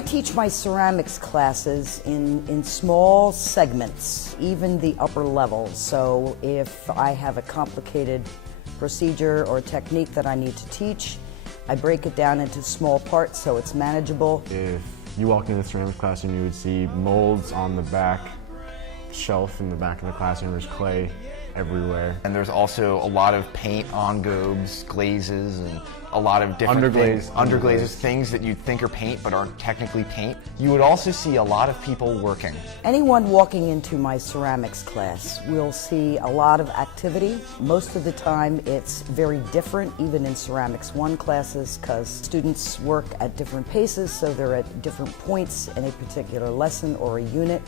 I teach my ceramics classes in small segments, even the upper levels. So if I have a complicated procedure or technique that I need to teach, I break it down into small parts so it's manageable. If you walk into the ceramics classroom, you would see molds on the back shelf in the back of the classroom. There's clay everywhere. And there's also a lot of paint, engobes, glazes, and a lot of different underglazes, things that you'd think are paint but aren't technically paint. You would also see a lot of people working. Anyone walking into my ceramics class will see a lot of activity. Most of the time it's very different, even in Ceramics 1 classes, because students work at different paces, so they're at different points in a particular lesson or a unit,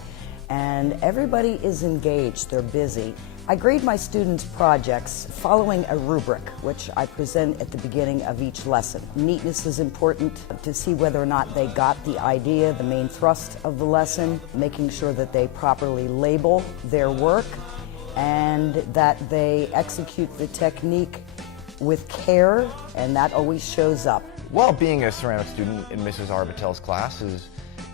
and everybody is engaged, they're busy. I grade my students' projects following a rubric, which I present at the beginning of each lesson. Neatness is important to see whether or not they got the idea, the main thrust of the lesson, making sure that they properly label their work and that they execute the technique with care, and that always shows up. Well, being a ceramics student in Mrs. Arbitel's class is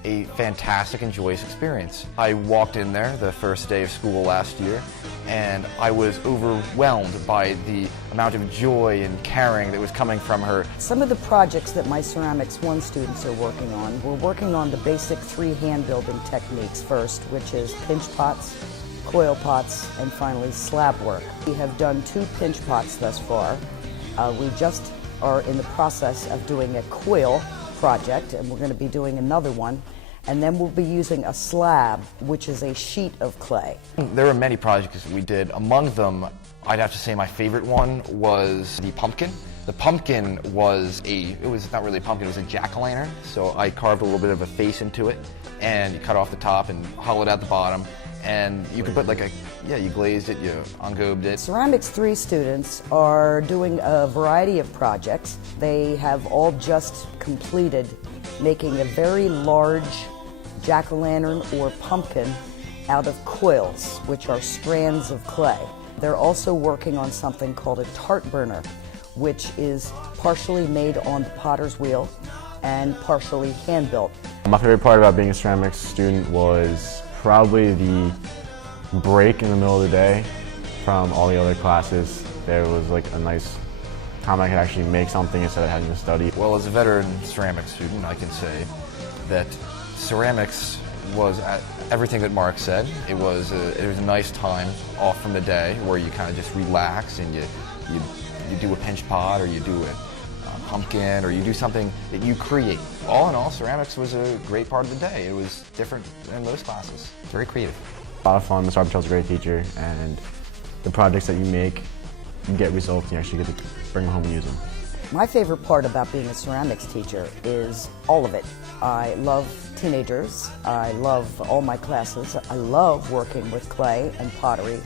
a fantastic and joyous experience. I walked in there the first day of school last year, and I was overwhelmed by the amount of joy and caring that was coming from her. Some of the projects that my Ceramics 1 students are working on, we're working on the basic 3 hand building techniques first, which is pinch pots, coil pots, and finally slab work. We have done 2 pinch pots thus far. We just are in the process of doing a coil project, and we're going to be doing another one, and then we'll be using a slab, which is a sheet of clay. There were many projects that we did. Among them, I'd have to say my favorite one was the pumpkin. The pumpkin was it was not really a pumpkin, it was a jack-o'-lantern. So I carved a little bit of a face into it, and you cut off the top and hollowed out the bottom, and you could put you glazed it, you engobed it. Ceramics 3 students are doing a variety of projects. They have all just completed making a very large jack-o'-lantern or pumpkin out of coils, which are strands of clay. They're also working on something called a tart burner, which is partially made on the potter's wheel and partially hand-built. My favorite part about being a ceramics student was probably the break in the middle of the day from all the other classes. There was like a nice time I could actually make something instead of having to study. Well, as a veteran ceramics student, I can say that ceramics was everything that Mark said. It was a nice time off from the day where you kind of just relax and you do a pinch pot, or you do a pumpkin, or you do something that you create. All in all, ceramics was a great part of the day. It was different than most classes. Very creative. A lot of fun. Ms. Arbitel's a great teacher, and the projects that you make, you get results and you actually get to bring them home and use them. My favorite part about being a ceramics teacher is all of it. I love teenagers. I love all my classes. I love working with clay and pottery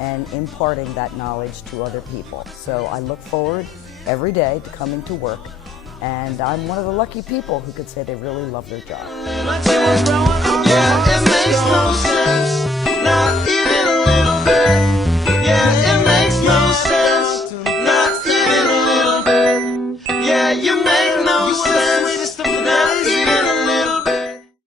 and imparting that knowledge to other people. So I look forward every day to coming to work, and I'm one of the lucky people who could say they really love their job.